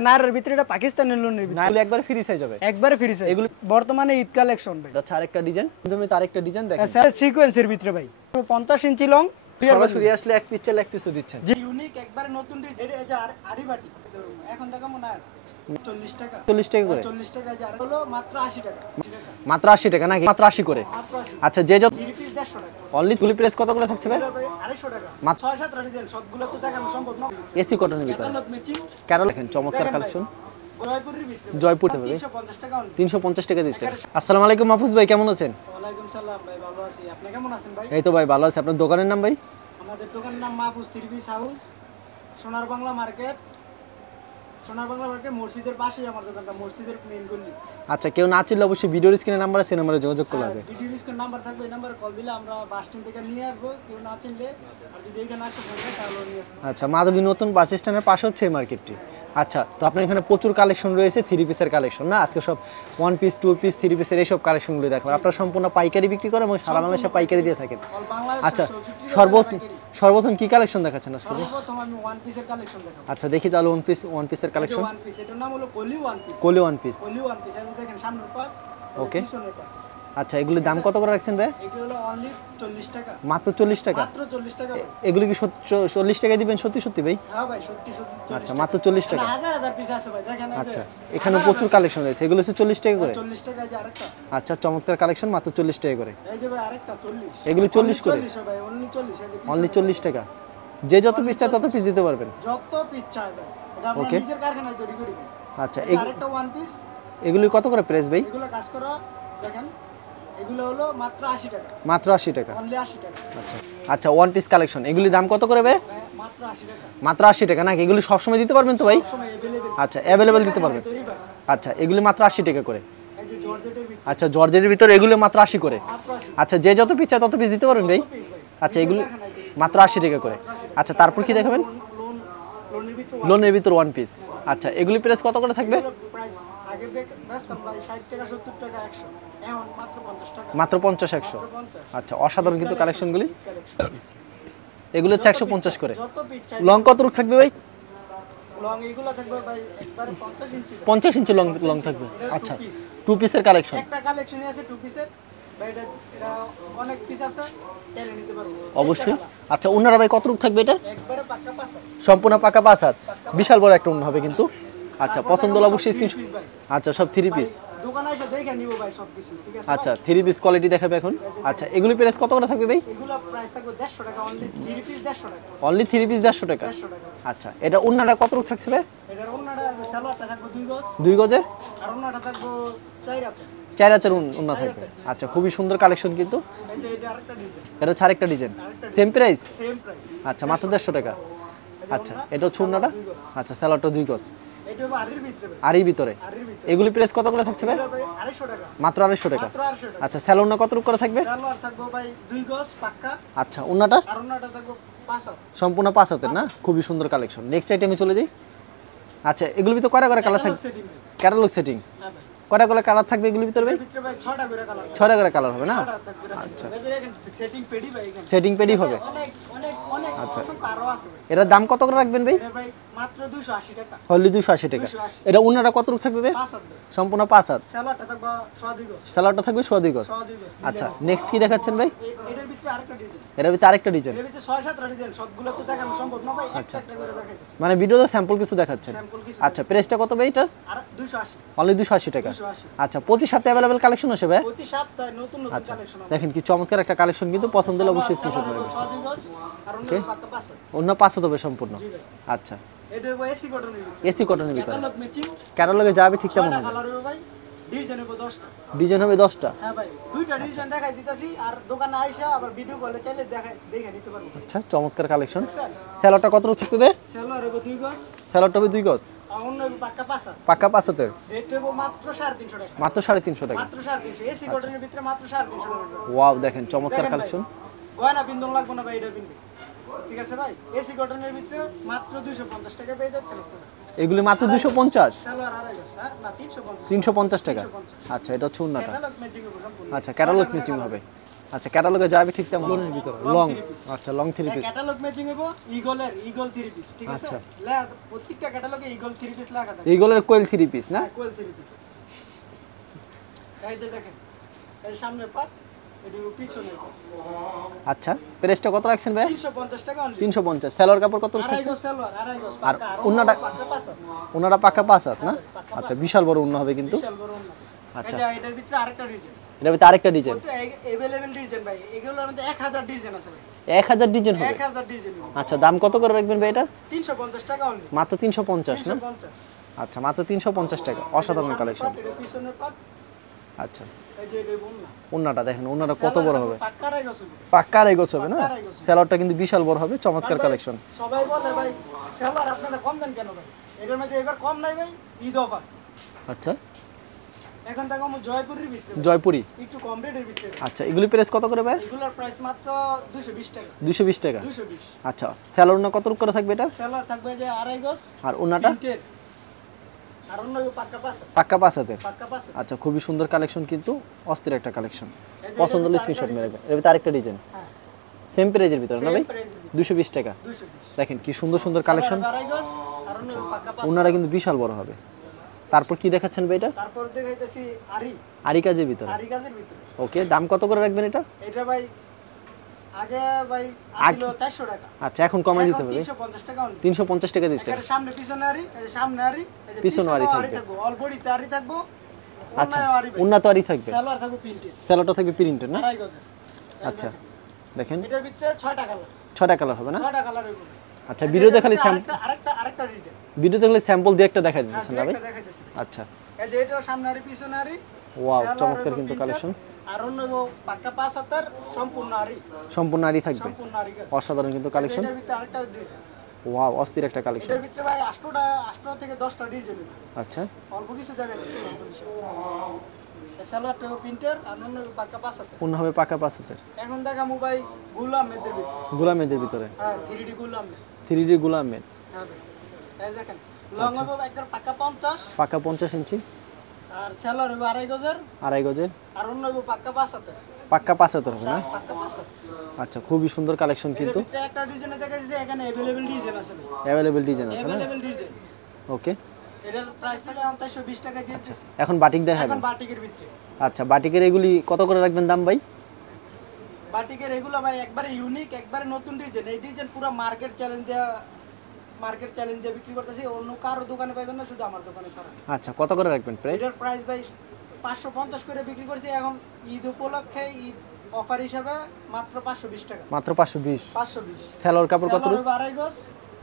নারের ভিতরে এটা পাকিস্তানের লোনের ভিতরে নাইলে একবার ফ্রি সাইজ হবে, একবারে ফ্রি সাইজ। এগুলো বর্তমানে ঈদ কালেকশন ভাই। আচ্ছা আরেকটা ডিজাইন, তুমি আরেকটা ডিজাইন দেখেন স্যার সিকোয়েন্সের ভিতরে ভাই 50 ইঞ্চি লং সরাসরি আসলে এক পিস চাইলে এক পিসও দিচ্ছেন। যে ইউনিক একবারে নতুন ডিজাইন এই যে আরিবাটি এখন দেখাবো না 40 টাকা 40 টাকা করে 40 টাকা যে আর হলো মাত্র 80 টাকা মাত্র 80 টাকা নাকি মাত্র 80 করে মাত্র 80। আচ্ছা যে যত 3 পিস 150 টাকা অনলি তুলি প্রেস কত করে থাকছে ভাই? 250 টাকা মাত্র 6-7 ডিজাইন সবগুলো তো দেখানো সম্ভব না। এসি কটনের ভিতরে ক্যাটালগ ম্যাচিং কেন দেখেন চমৎকার কালেকশন জয়পুরের ভিতরে জয়পুর থেকে 350 টাকা অনলি 350 টাকা দিচ্ছেন। আসসালামু আলাইকুম মাহফুজ ভাই, কেমন আছেন? ওয়ালাইকুম সালাম ভাই, ভালো আছি। আপনি কেমন আছেন ভাই? এই তো ভাই ভালো আছি। আপনার দোকানের নাম ভাই? আমাদের দোকানের নাম মাহফুজ 3 পিস হাউস, সোনার বাংলা মার্কেট। সোনার বাংলা মার্কেট মসজিদের পাশেই আমার দোকানটা, মসজিদের মেইন গলি। আচ্ছা কেউ না চিনলে অবশ্যই ভিডিওর স্ক্রিনে নাম্বার আছে, নাম্বারে যোগাযোগ করলে হবে। ভিডিওর স্ক্রিনে নাম্বার থাকবে, এই নাম্বারে কল দিলে আমরা বাস স্ট্যান্ড থেকে নিয়ে আসবো। কেউ না চিনলে আর যদি এখানে আসতে পারে তাহলে নিয়ে আসবো। আচ্ছা মাধবী নতুন বাস স্ট্যান্ডের পাশে হচ্ছে এই মার্কেটটি। আচ্ছা তো আপনার এখানে প্রচুর কালেকশন রয়েছে, 3 পিসের কালেকশন না? আজকে সব 1 পিস 2 পিস 3 পিসের এইসব কালেকশনগুলো দেখাবো। আপনারা সম্পূর্ণ পাইকারি বিক্রি করেন এবং সারা বাংলাদেশে পাইকারি দিয়ে থাকেন। আচ্ছা সর্বপ্রথম কি কালেকশন দেখাচ্ছেন আজকে? সর্বপ্রথম আমি 1 পিসের কালেকশন দেখাবো। আচ্ছা দেখি তাহলে 1 পিসের কালেকশন। 1 পিস, এটার নাম হলো কলি 1 পিস। কোলি 1 পিস। কলি 1 পিস, এই দেখেন সামনের পাট, ওকে। পিছনের পাট। আচ্ছা এগুলির দাম কত করে রাখছেন ভাই? এগুলো হলো অনলি 40 টাকা। মাত্র 40 টাকা? মাত্র 40 টাকা ভাই। এগুলি কি 40 টাকায় দিবেন সত্যি সত্যি ভাই? হ্যাঁ ভাই, সত্যি সত্যি। আচ্ছা মাত্র 40 টাকা। হাজার হাজার পিস আছে ভাই, দেখেন এই যে। আচ্ছা এখানে প্রচুর কালেকশন রয়েছে, এগুলো হচ্ছে 40 টাকা করে? 40 টাকা যে আরেকটা। আচ্ছা চমৎকার কালেকশন, মাত্র 40 টাকা করে। এই যে ভাই আরেকটা 40। এগুলো 40 করে? 40 ভাই, অনলি 40। এই যে অনলি 40 টাকা। যে যত পিস চায় তত পিস দিতে পারবেন? যত পিস চাই ভাই, এটা আমরা ওকে। নিজের কারখানায় তৈরি করি ভাই। আচ্ছা এই যে আরেকটা 1 পিস, এগুলি কত করে প্রাইস ভাই? এগুলো কাজ করা দেখেন, এগুলো হলো মাত্র 80 টাকা। মাত্র 80 টাকা। অনলি 80 টাকা। আচ্ছা আচ্ছা 1 পিস কালেকশন, এগুলি দাম কত করে ভাই? ভাই, মাত্র 80 টাকা। মাত্র 80 টাকা নাকি? এগুলি সবসময় দিতে পারবেন তো ভাই? সময় अवेलेबल। আচ্ছা অ্যাভেলেবেল দিতে পারবেন। তৈরি ভাই। আচ্ছা এগুলি মাত্র 80 টাকা করে। এই যে জর্জেটের ভিতরে আচ্ছা জর্জেটের ভিতরে এগুলো মাত্র 80 করে। মাত্র 80 আচ্ছা যে যত পিস চায় তত পিস দিতে পারবেন ভাই? পিস ভাই। আচ্ছা এগুলি মাত্র 80 টাকা করে। আচ্ছা তারপর কি দেখাবেন? লোনের ভিতরে লোনের ভিতর 1 পিস। আচ্ছা এগুলি প্রাইস কত করে থাকবে? প্রাইস আগে বেচতাম ভাই 60 টাকা 70 টাকা 100, এখন মাত্র 50 টাকা। মাত্র 50-100। 50। আচ্ছা অসাধারণ কিন্তু কালেকশনগুলি। এগুলো হচ্ছে 150 করে। যত পিস চাই লং কত রূপ থাকবে ভাই? লং এগুলো থাকবে ভাই একবারে 50 ইঞ্চি। 50 ইঞ্চি লং থাকবে। এটা আচ্ছা 2 পিস। 2 পিসের কালেকশন। একটা কালেকশনই আছে 2 পিসের ভাই, এটা অনেক পিস আছে, চাইলে নিতে পারবো অবশ্যই। আচ্ছা ওনারা ভাই কত রূপ থাকবে এটা? একবারে পাক্কা পাস। সম্পূর্ণ পাকা 5 হাত, বিশাল বড় একটা ওন্না হবে কিন্তু। আচ্ছা পছন্দ হলে অবশ্যই স্ক্রিনশট। আচ্ছা সব 3 পিস। দোকানে এসে দেখে নিব ভাই সবকিছু, ঠিক আছে? আচ্ছা 3 পিস কোয়ালিটি দেখাবে এখন। আচ্ছা এগুলি প্রাইস কত করে থাকবে ভাই? এগুলো প্রাইস থাকবে 150 টাকা, অনলি 3 পিস 150 টাকা। অনলি 3 পিস 150 টাকা। 150 টাকা। আচ্ছা এটা ওন্নাটা কত রূপ থাকছে ভাই? এটার ওন্নাটা যে সালোয়ারটা থাকবে 2 গজ, 2 গজের আর ওন্নাটা থাকবে 4 হাতে। 4 হাতের ওন্না থাকবে। আচ্ছা খুবই সুন্দর কালেকশন কিন্তু। এই যে এটা আরেকটা ডিজাইন, এটা হচ্ছে আরেকটা design, same price? Same price. আচ্ছা মাত্র 150 টাকা। আচ্ছা এটা হচ্ছে ওন্নাটা। আচ্ছা স্যালাডটা 2 গজ এটা হবে আরির ভিতরে ভাই, আর এই ভিতরে। আরির ভিতরে। এগুলি প্রাইস কত করে থাকছে ভাই? এটা ভাই 250 টাকা। মাত্র 250 টাকা। মাত্র 250 টাকা। আচ্ছা স্যালোনা কত রূপ করে থাকবে? সালোয়ার থাকবে ভাই 2 গজ পাক্কা, আচ্ছা ওন্নাটা আর ওন্নাটা থাকবে 5 হাত। সম্পূর্ণ 5 হাতের না? খুবই সুন্দর কালেকশন। নেক্সট আইটেমে চলে যাই। আচ্ছা এগুলোর ভিতরে কয়টা করে কালার থাকবে? সেটিং ভাই। ক্যাটালগ সেটিং হ্যাঁ ভাই। কয়টা করে কালার থাকবে এগুলোর ভিতরে ভাই? এর ভিতরে ভাই 6টা করে কালার। 6টা করে কালার হবে না? আচ্ছা। সেটিং পেডি ভাই এখানে। সেটিং পেডি হবে। অনেক অনেক অনেক অসংখ্য আরো আছে ভাই। এটার দাম কত করে রাখবেন ভাই? এটা ভাই মাত্র 280 টাকা। অনলি 280 টাকা। 280 এটা ওন্নাটা কত রূপ থাকবে ভাই? 5 হাত ভাই। সম্পূর্ণ 5 হাত। সালোয়ারটা থাকবে 2 গজ। স্যালাডটা থাকবে 2 গজ। 2 গজ। আচ্ছা নেক্সট কি দেখাচ্ছেন ভাই? এটার ভিতরে আরেকটা ডিজাইন। এর ভিতরে আরেকটা ডিজাইন। এর ভিতরে 6-7 ডিজাইন, সবগুলো তো দেখানো সম্ভব না ভাই, একটা একটা করে দেখাইতেছি। মানে ভিডিওতে স্যাম্পল কিছু দেখাচ্ছেন। স্যাম্পল কিছু। আচ্ছা প্রাইসটা কত ভাই এটা? আর 280। অনলি 280 টাকা। 280। আচ্ছা প্রতি সপ্তাহে अवेलेबल কালেকশন আসে ভাই? প্রতি সপ্তাহে নতুন নতুন কালেকশন হবে। দেখেন কি চমৎকার একটা কালেকশন কিন্তু, পছন্দ হলে অবশ্যই স্ক্রিনশট নেবেন। 2 গজ আর অন্য পাক্কা 5 হাত। অন্য 5 হাত হবে সম্পূর্ণ। জি ভাই। আচ্ছা এটা হবে এসি কটনের ভিতরে। এসি কটনের ভিতরে ক্যাটালগ ম্যাচিং। ক্যাটালগে যাবে ঠিক তেমন 6টা হবে। কালার হবে ভাই, ডিজাইন হবে 10টা। ডিজাইন হবে 10টা। হ্যাঁ ভাই, দুইটা ডিজাইন দেখাই দিতেছি, আর দোকানে আইসা আবার ভিডিও কলে চাইলে দেখে নিতে পারবো। আচ্ছা চমৎকার কালেকশন। দেখছেন? স্যালাডটা কত রূপ থাকবে? সালোয়ার হবে 2 গজ, স্যালাডটা হবে 2 গজ, আর অন্য হবে পাক্কা 5 হাত। পাক্কা 5 হাতের, রেট হবে মাত্র 350 টাকা। মাত্র 350 টাকা। মাত্র 350। এসি কটনের ভিতরে মাত্র 350 টাকা। ওয়াও দেখেন চমৎকার দেখেন ভাই, কালেকশন। গয়না বিন্দন লাগবে না ভাই, এটা বিন্দু। ঠিক আছে ভাই, এসি কটনের ভিতরে মাত্র 250 টাকা পেয়ে যাচ্ছেন আপনারা। এগুলি মাত্র 250। সালোয়ার আড়াই গজ, হ্যাঁ না 350। 350 টাকা। আচ্ছা এটা হচ্ছে ওন্নাটা। ক্যাটালগ ম্যাচিং হবে সম্পূর্ণ। আচ্ছা ক্যাটালগ ম্যাচিং হবে। আচ্ছা ক্যাটালগে যাবে ঠিক তেমন লোনের ভিতরে লং three piece। আচ্ছা long three piece catalogue matching হবো ইগল 3 পিস ঠিক আছে আচ্ছা। প্রত্যেকটা ক্যাটালগে ইগল 3 পিস লেখা থাকে এইগুলোর কোয়েল থ্রি পিস না কোয়েল 3 পিস এই যে দেখেন এই সামনে পাত এটি পিছনে আচ্ছা প্রাইসটা কত রাখছেন ভাই 350 টাকা অনলি 350 সেলর কাপড় কত আড়াই রাখছেন গজ সালোয়ার আড়াই গজ আর পাকা ওন্নাটা- পাকা পাঁচা ওনারা পাকা 5 হাত না পাকা আচ্ছা বিশাল বড় ওন্না হবে কিন্তু বিশাল বড় ওন্না আচ্ছা। আচ্ছা এটার ভিতরে আরেকটা ডিজাইন এটা ভিতরে আরেকটা ডিজাইন কত अवेलेबल ডিজাইন ভাই এগুলোর মধ্যে 1000 ডিজাইন আছে ভাই 1000 ডিজাইন হবে 1000 ডিজাইন আচ্ছা দাম কত করে রাখবেন ভাই এটা 350 টাকা অনলি মাত্র 350 না 350 আচ্ছা মাত্র 350 টাকা অসাধারণ কালেকশন এটা পিছনের পাত আচ্ছা এই যে এটা বলনা ওন্নাটা দেখেন ওন্নাটা কত বড় হবে পাকা আড়াই গজ হবে। পাক্কা এগোছ হবে না পাক্কা আড়াই গজ। সেলরটা কিন্তু বিশাল বড় হবে চমৎকার ভাই, কালেকশন সবাই বলে ভাই সেলার আপনারা কম দেন কেন ভাই এটার মধ্যে এবার কম নাই ভাই ঈদ অফার আচ্ছা এখন থেকে আমার জয়পুরের ভিতরে জয়পুরি একটু কম রেটের ভিতরে আচ্ছা এগুলি প্রাইস কত করে ভাই এগুলোর প্রাইস মাত্র 220 টাকা 220 টাকা 220 আচ্ছা সেলর না কত করে থাকবে এটা সেলার থাকবে যে আড়াই গজ আর ওন্নাটা প্রিন্টের আর অন্য পাক্কা পাশে পাক্কা 5000 পাক্কা পাশে আচ্ছা খুবই সুন্দর কালেকশন কিন্তু অস্থির একটা কালেকশন এই যে পছন্দ হলে এটার স্ক্রিনশট ভিতরে মেরে রাখবেন এর ভিতরে আরেকটা ডিজাইন হ্যাঁ সেম প্রাইজের ভিতরে না ভাই Same price এর ভিতরে, 220 টাকা 220 দেখেন কি সুন্দর সুন্দর কালেকশন সেলার আড়াই গজ আর অন্য পাক্কা পাশে ওনারা কিন্তু বিশাল বড় হবে তারপর কি দেখাচ্ছেন ভাই এটা তারপর দেখাইতেছি আরি কাজের ভিতরে আরি গাজের ভিতরে ওকে দাম কত করে রাখবেন এটা এটা ভাই আগে ভাই আসলো 400 টাকা আচ্ছা এখন কমাই দিতে এখন হবে 350 টাকা অনলি 350 টাকা দিচ্ছে এখানে সামনে পিছনে আরি এই যে সামনে আরি এই যে পিছনে আরি পিছনেও থাকবে। থাকবো অল বডিতে আরি থাকবো আচ্ছা অন্যায় আরি ভাই উন্নত আরি থাকবে সালোয়ার থাকবে প্রিন্টেড সেলরটা থাকবে প্রিন্টেড না আড়াই গজের আচ্ছা দেখেন এটার ভিতরে 6টা কালার 6টা কালার হবে না 6টা কালার হইব আচ্ছা ভিডিওতে খালি আরেকটা ডিজাইন ভিডিওতে খালি স্যাম্পল দিয়ে একটা দেখাই হ্যাঁ দিতেছেন না ভাই একটা দেখাইতেছি আচ্ছা এই যে এটা সামনে আরি পিছনে আরি ওয়াও সালোয়ার চমৎকার হইবো কিন্তু printed, কালেকশন আর অন্য হইবো পাক্কা 75 সম্পূর্ণ আরি সম্পূর্ণ আরি থাকবে সম্পূর্ণ আরি গাছ অসাধারণ কিন্তু কালেকশন এটার ভিতরে আরেকটা ডিজাইন ওয়াও অস্থির একটা কালেকশন এটার ভিতরে ভাই 8টা থেকে 10টা ডিজাইন আচ্ছা অল্প কিছু জায়গায় সালোয়ারটা প্রিন্টার আর অন্য পাক্কা 75 পূর্ণ হবে পাকা 5 এখন দেখা মোবাইল গুলাম মেদের ভিতরে গুলামেদের ভিতরে হ্যাঁ 3D গুলাম 3D গুলামেদ হ্যাঁ ভাই এই দেখেন লং হবে একদম পাক্কা 50 পাকা 50 ইঞ্চি আর সেলার হবে আড়াই গজের আড়াই গজের আর অন্য হবে পাক্কা 75 পাক্কা 75 হবে না পাক্কা 75 আচ্ছা খুবই সুন্দর কালেকশন কিন্তু কিন্তু একটা ডিজাইনে দেখা যাচ্ছে এখানে अवेलेबल ডিজাইন আছে অ্যাভেলেবল ডিজাইন আছে না अवेलेबल ডিজাইন ওকে এটার প্রাইস থাকে 420 টাকা দিয়েছে এখন বাটিক দেখাবেন এখন বাটিকের ভিতরে আচ্ছা বাটিকের এগুলি কত করে রাখবেন দাম ভাই বাটিকের এগুলো ভাই একবারে ইউনিক একবারে নতুন ডিজাইন এই ডিজাইন পুরো মার্কেট চ্যালেঞ্জ দিয়ে বিক্রি করতেছি অন্য কারো দোকানে পাবেন না শুধু আমার দোকানে ছাড়া আচ্ছা কত করে রাখবেন প্রাইস এটার প্রাইস ভাই 550 করে বিক্রি করছি এখন ঈদ উপলক্ষে ঈদ অফার হিসাবে মাত্র 520 টাকা মাত্র 520 520 সেলর কাপড় কত সালোয়ার হবে আড়াই গজ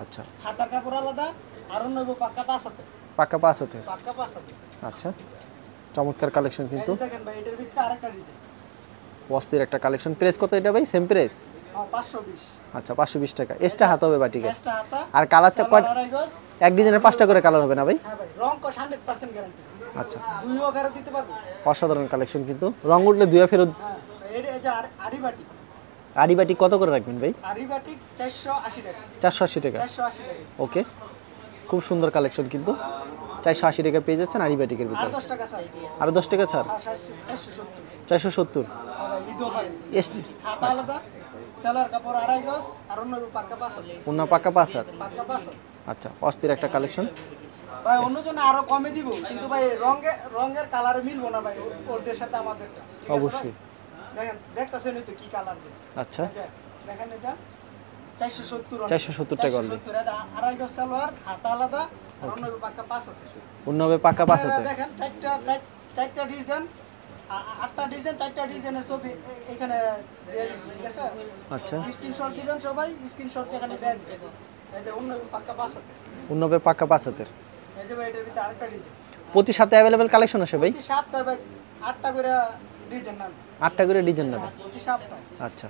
আচ্ছা হাতার কাপড় আলাদা আর অন্য হইবো পাক্কা 5 পাক্কা 5 হতে পাক্কা 5 আচ্ছা চমৎকার কালেকশন কিন্তু দেখেন ভাই এটার ভিতরে আরেকটা ডিজাইন অস্থির একটা কালেকশন প্রাইস কত এটা ভাই সেম প্রাইস 520 আচ্ছা 520 টাকা এক্সট্রা হাত হবে বাটিকে এক্সট্রা হাতা আর কালার চা সালোয়ার আড়াই গজ এক ডিজাইনের 5টা করে কালার হবে না ভাই হ্যাঁ ভাই রং কস 100% গ্যারান্টি আচ্ছা দুইও ফেরত দিতে পারবো অসাধারণ কালেকশন কিন্তু রং উঠলে দুয়া ফেরত হ্যাঁ এই যে আরিবাটি আড়ি বাটি কত করে রাখবেন ভাই আরিবাটি 480 টাকা 480 টাকা 480 টাকা ওকে খুব সুন্দর কালেকশন কিন্তু 480 টাকা পেয়ে যাচ্ছেন আড়ি বাটিকের আর ভিতরে 10 টাকা চাই আর 10 টাকা ছাড় আর 470 470 ঈদ অফারে এস হাতা আলাদা সালোয়ার কাপড় আড়াই গজ আর অন্য পাক্কা 5 ওনা পাক্কা 5 হাত পাক্কা 5 আচ্ছা অস্থির একটা কালেকশন ভাই অন্যজন আরো কমে দিব কিন্তু ভাই রঙের কালারে মিলবো না ভাই ওদের সাথে আমাদেরটা ঠিক আছে ভাই? অবশ্যই দেখেন দেখতেছেন তো কি কালার আচ্ছা দেখেন এটা 470 470 টাকা only। 470 এটা আড়াই গজ সালোয়ার হাতা আলাদা আর অন্য পাক্কা 5 ওনা হবে পাক্কা 5 হাতে দেখেন চারটা ডিজাইন আটটা ডিজাইন চারটা ডিজাইনের ছবি এখানে দিয়ে দিছি, ঠিক আছে আচ্ছা স্ক্রিনশট দিবেন সবাই স্ক্রিনশট এখানে দেন এই যে অন্য পাক্কা 5 ওনা হবে পাক্কা 5 হাতের এই যে ভাই এটার ভিতরে আরেকটা ডিজাইন প্রতি সপ্তাহে अवेलेबल কালেকশন আসে ভাই প্রতি সপ্তাহে ভাই 8টা করে ডিজাইন নাম 8টা করে ডিজাইন নেবে প্রতি সপ্তাহে আচ্ছা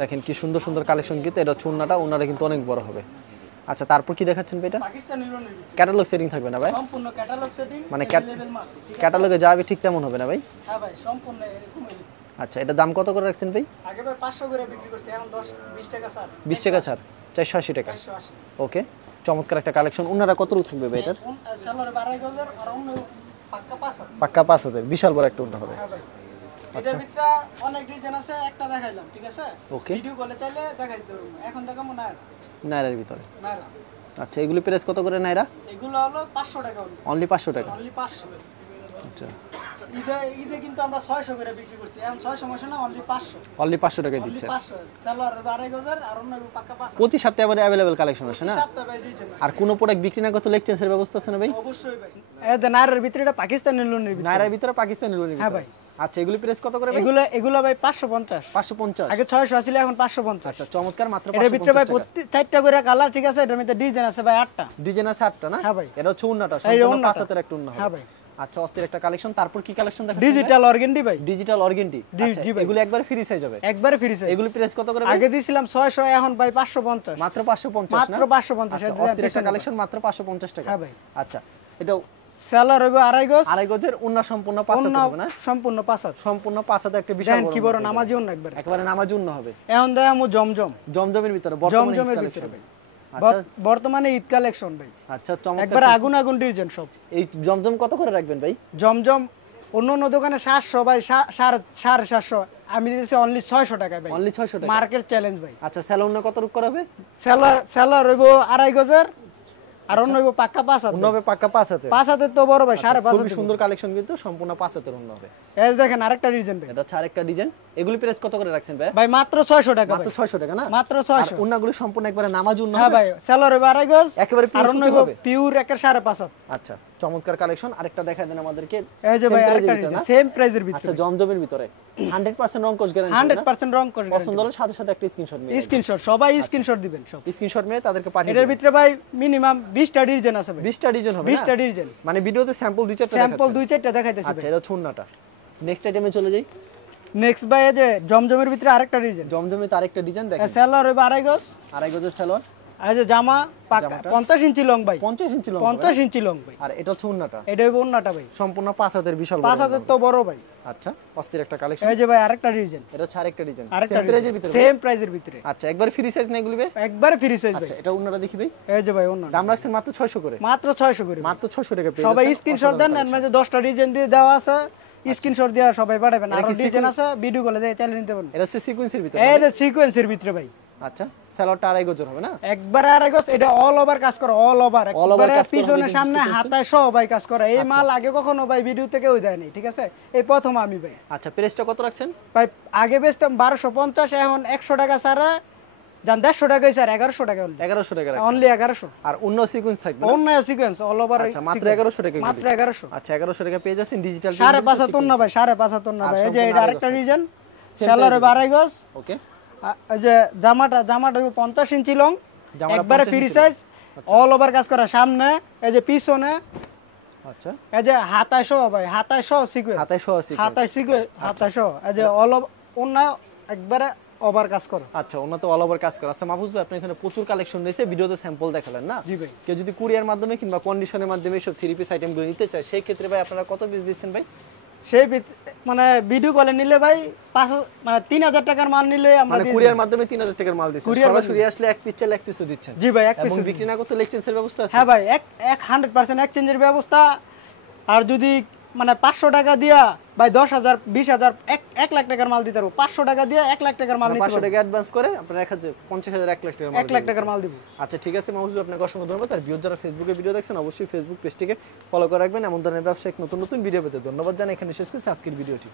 দেখেন কি সুন্দর সুন্দর কালেকশন কিন্তু এটা চুন্নাটা ওনারা কিন্তু অনেক বড় হবে আচ্ছা তারপর কি দেখাচ্ছেন ভাই এটা পাকিস্তানি লোনের ভিতরে ক্যাটালগ সেটিং থাকবে না ভাই সম্পূর্ণ ক্যাটালগ সেটিং মানে লেভেল মাল ঠিক আছে? ক্যাটালগে যাবে ঠিক তেমন হবে না ভাই হ্যাঁ ভাই সম্পূর্ণ এরকম আচ্ছা এটা দাম কত করে রাখছেন ভাই আগে ভাই 500 করে বিক্রি করছে এখন 20 টাকা স্যার 20 টাকা ছাড় 480 টাকা 480 ওকে চমৎকার একটা কালেকশন ওনারা কত রু থাকবে ভাই এটার সালোয়ার 12 গজের আর অন্য পাক্কা 5 পাক্কা 5 হাজার বিশাল বড় একটা ওন্না হবে হ্যাঁ ভাই এটার ভিতরে অনেক ডিজাইন আছে, একটা দেখাইলাম, ঠিক আছে? Okay. ভিডিও কলে চাইলে দেখাইতে পারবো, এখন দেখাবো না। নাইরার ভিতরে। নাইরা আচ্ছা, এগুলো প্রাইস কত করে নাইরা? এগুলো হলো 500 টাকা অনলি 500 টাকা। অনলি 500। আচ্ছা, ঈদে কিন্তু আমরা 600 করে বিক্রি করছি, এখন 600 মাসে না, অনলি 500। অনলি 500 টাকায় অনলি দিচ্ছে। 500 সালোয়ার 2500 আর অন্য পাক্কা 500। প্রতি সপ্তাহে আবার অ্যাভেলেবল কালেকশন আছে না? সপ্তাহে ভাই ডিজাইন। আর কোনো প্রোডাক্ট বিক্রি না করতে এক্সচেঞ্জের ব্যবস্থা আছে না ভাই? অবশ্যই ভাই। এই যে নাইরার ভিতরে এটা পাকিস্তানি লোনের ভিতরে। নাইরার ভিতরে পাকিস্তানি লোনের ভিতরে। হ্যাঁ ভাই। আচ্ছা, এগুলো প্রাইস কত করে ভাই? এগুলো ভাই 550। 550। আগে 600 ছিল, এখন 550। আচ্ছা, চমৎকার, মাত্র এর ভিতরে ভাই 550 টাকা। 4টা করে কালার, ঠিক আছে? এটার মধ্যে ডিজাইন আছে ভাই 8টা। ডিজাইন আছে 8টা না? হ্যাঁ ভাই। এটা হচ্ছে উন্নাটা, এই সম্পূর্ণ উন্নাটা। 5 হাতের একটা উন্না হবে। হ্যাঁ ভাই। আচ্ছা, অস্থির একটা কালেকশন। তারপর কি কালেকশন দেখাচ্ছেন? ডিজিটাল অর্গেন্ডি ভাই। ডিজিটাল অর্গেন্টি। আচ্ছা, জি ভাই। এগুলো একবার ফ্রি সাইজ হবে? একবারে ফ্রি সাইজ। এগুলো প্রাইস কত করে ভাই? আগে দিছিলাম 600, এখন ভাই 550। মাত্র 550 না? মাত্র 550। আচ্ছা, অস্থির একটা কালেকশন, মাত্র 550 টাকা। হ্যাঁ ভাই। আচ্ছা, এটা সেলার হবে 2.5 গজ। 2.5 গজের উন্না, সম্পূর্ণ 5 হাতের হবে না? সম্পূর্ণ 5 হাত। সম্পূর্ণ 5 হাতে একটা বিশাল দেন বড় কি বড় উন্না পেয়ে নামাজি যাবেন। অন্য একবারে। একেবারে নামাজি উন্না হবে। এখন দেখামু জমজম। জমজমের ভিতরে বর্তমানে জমজমের কালেকশন। ভিতরে ভাই। আচ্ছা, বর্তমানে ঈদ কালেকশন ভাই। আচ্ছা, চমৎকার। একবারে আগুন আগুন ডিজাইন সব। এই জমজম কত করে রাখবেন ভাই? জমজম অন্য দোকানে 700 ভাই, 750। আমি দিতেছি অনলি 600 টাকায় ভাই। অনলি 600 টাকা। মার্কেট চ্যালেঞ্জ ভাই। আচ্ছা, স্যালুন কত রূপ করা হবে? সেলার হইব 2.5 গজের, আর অন্য হইব পাক্কা 5 হাত। উন্না হবে পাক্কা 5 হাতে। 5 হাতের তো বড় ভাই, 5.5 খুবই সুন্দর কালেকশন, কিন্তু সম্পূর্ণ 5 হাতের উন্না হবে। এই দেখেন আরেকটা ডিজাইন ভাই। এটা হচ্ছে আরেকটা ডিজাইন। এগুলি প্রাইস কত করে রাখছেন ভাই? ভাই মাত্র 600 টাকা মাত্র ভাই। 600 টাকা না? মাত্র আর 600। উন্নাগুলো সম্পূর্ণ একবারে নামাজি উন্না হ্যাঁ হবে? ভাই, সেলার হইব 2.5 গজ, একেবারে আর পিওর অন্য সুতি হইব হবে? পিওর একের 5.5 হাত। আচ্ছা, চমৎকার কালেকশন। আরেকটা দেখায় দেন আমাদেরকে। এই যে ভাই Same price আরেকটা এর ভিতরে না? সেম প্রাইজের ভিতরে। আচ্ছা, জমজমের ভিতরে 100% রং কোশ গ্যারান্টি। 100% রং করে পছন্দ হলে সাথে সাথে একটা স্ক্রিনশট নিয়ে স্ক্রিনশট, সবাই স্ক্রিনশট দিবেন সব। স্ক্রিনশট মেরে তাদেরকে পাঠিয়ে এটার দিবেন। ভিতরে ভাই মিনিমাম 20টা ডিজাইন আছে ভাই। 20টা ডিজাইন হবে না? 20টা ডিজাইন। মানে ভিডিওতে স্যাম্পল 2-4টা স্যাম্পল দেখাচ্ছেন। 2-4টা দেখাইতেছি আচ্ছা, ভাই। এটা হচ্ছে উন্নাটা। নেক্সট আইটেমে চলে যাই। নেক্সট ভাই এই যে জমজমের ভিতরে আরেকটা ডিজাইন। জমজমে তার একটা ডিজাইন দেখেন। সেলার হইব 2.5 গজ, 2.5 গজের সালোয়ার। এই যে জামা পাকা জামাটা? 50 ইঞ্চি লং ভাই। 50 ইঞ্চি লং। 50 ইঞ্চি লং ভাই। আর এটা হচ্ছে উন্নাটা। এটা হইব ওন্নাটা ভাই। সম্পূর্ণ 5 হাতের বিশাল 5 হাতের তো বড় ভাই। আচ্ছা, অস্থির একটা কালেকশন। এই যে ভাই আরেকটা ডিজাইন। এটা হচ্ছে আরেকটা ডিজাইন। আরেকটা সেম প্রাইজের ভিতরে? সেম প্রাইজের ভিতরে। আচ্ছা, একবার ফ্রি সাইজ না এগুলি ভাই? একবারে ফ্রি সাইজ ভাই। আচ্ছা, এটা উন্নাটা দেখি ভাই। এই যে ভাই ওন্না দাম রাখছেন মাত্র 600 করে? মাত্র 600 করে। মাত্র 600 টাকা পেয়ে সবাই যাচ্ছেন। স্ক্রিনশট দেন, এর মধ্যে 10টা ডিজাইন দিয়ে দেওয়া আছে, স্ক্রিনশট দিয়ে সবাই পাঠাবেন। আর কি ডিজাইন আছে, ভিডিও কলে দিয়ে চালিয়ে নিতে পারবেন। এটা হচ্ছে সিকোয়েন্সের ভিতরে? এই যে সিকোয়েন্সের ভিতরে ভাই। আচ্ছা, সালোয়ারটা 2.5 গজের হবে না? একবারে 2.5 গজ। এটা অল ওভার কাজ করে, অল ওভার। All over কাজ করা পিছনে হবে, সামনে কিন্তু হাতায় সবাই কাজ করে। এই মাল আগে কখনো ভাই ভিডিও থেকে ওই দেয়নি, ঠিক আছে? এই প্রথম আমি ভাই। আচ্ছা, প্রাইসটা কত রাখছেন ভাই আগে বেচতাম 1250, এখন 100 টাকা ছাড়া জান 150 টাকাই স্যার, 1100 টাকা অনলি। 1100 টাকা রাখছেন। অনলি 1100। আর অন্য সিকোয়েন্স থাকবে না? অন্য সিকোয়েন্স অল ওভার। আচ্ছা, মাত্র 1100 টাকা মাত্র 1100। আচ্ছা, 1100 টাকা পেয়ে যাচ্ছেন ডিজিটাল। 5.5 টন না ভাই, 5.5 টন না আর ভাই। এই যে সম্পূর্ণ এটা 2.5 আরেকটা গজ ডিজাইন। সেলার 2.5 গজ। ওকে। এই যে জামাটা হইব 50 ইঞ্চি লং, জামাটা একবারে 50 ফ্রি ইঞ্চি সাইজ, অল ওভার কাজ করা। সামনে এই যে পিছনে আচ্ছা, এই যে হাতায় সহ ভাই, হাতায় সহ সিকোয়েন্স। হাতায় সহ sequence। হাতায় সিকোয়েন্স, হাতায় সহ। এই যে অল অন্য একবারে ওভার কাজ করা। আচ্ছা, ওনা তো অল ওভার কাজ করে। আচ্ছা মাহফুজ ভাই, আপনি এখানে প্রচুর কালেকশন রয়েছে, ভিডিওতে স্যাম্পল দেখালেন না? জি ভাই। কেউ যদি কুরিয়ার মাধ্যমে কিংবা কন্ডিশনের মাধ্যমে সব 3 পিস আইটেমগুলো নিতে চায়, সেই ক্ষেত্রে ভাই আপনারা কত পিস দিচ্ছেন ভাই? সেই মানে ভিডিও কলে নিলে ভাই 3000 টাকার মাল নিলে আমরা মানে দিয়ে কুরিয়ার দিই। মাধ্যমে 3000 টাকার মাল দিচ্ছেন, কুরিয়ার সরাসরি আসলে এক পিস চাইলে এক পিসও দিচ্ছেন? জি ভাই, এক এবং পিস। বিক্রি না করতে এক্সচেঞ্জের ব্যবস্থা আছে? হ্যাঁ ভাই, 100% এক্সচেঞ্জের ব্যবস্থা। আর যদি মানে 500 টাকা দিয়া ভাই 10,000 20,000 1 লাখ টাকার মাল দিতে পারবো। 500 টাকা দিয়ে 1 লাখ টাকার মাল নিতে 500 পারবো। টাকা অ্যাডভান্স করে আপনারা 50,000 1 লাখ টাকার মাল 1 লাখ টাকার মাল দিব। আচ্ছা, ঠিক আছে মাহফুজ ভাই, আপনাকে অসংখ্য ধন্যবাদ। আর ভিউয়ার যারা ফেসবুকে ভিডিও দেখছেন, অবশ্যই ফেসবুক পেজটিকে ফলো করে রাখবেন। এমন ধরনের ব্যবসায়িক নতুন নতুন ভিডিও পেতে ধন্যবাদ জানাই। এখানে শেষ করছি আজকের ভিডিওটি।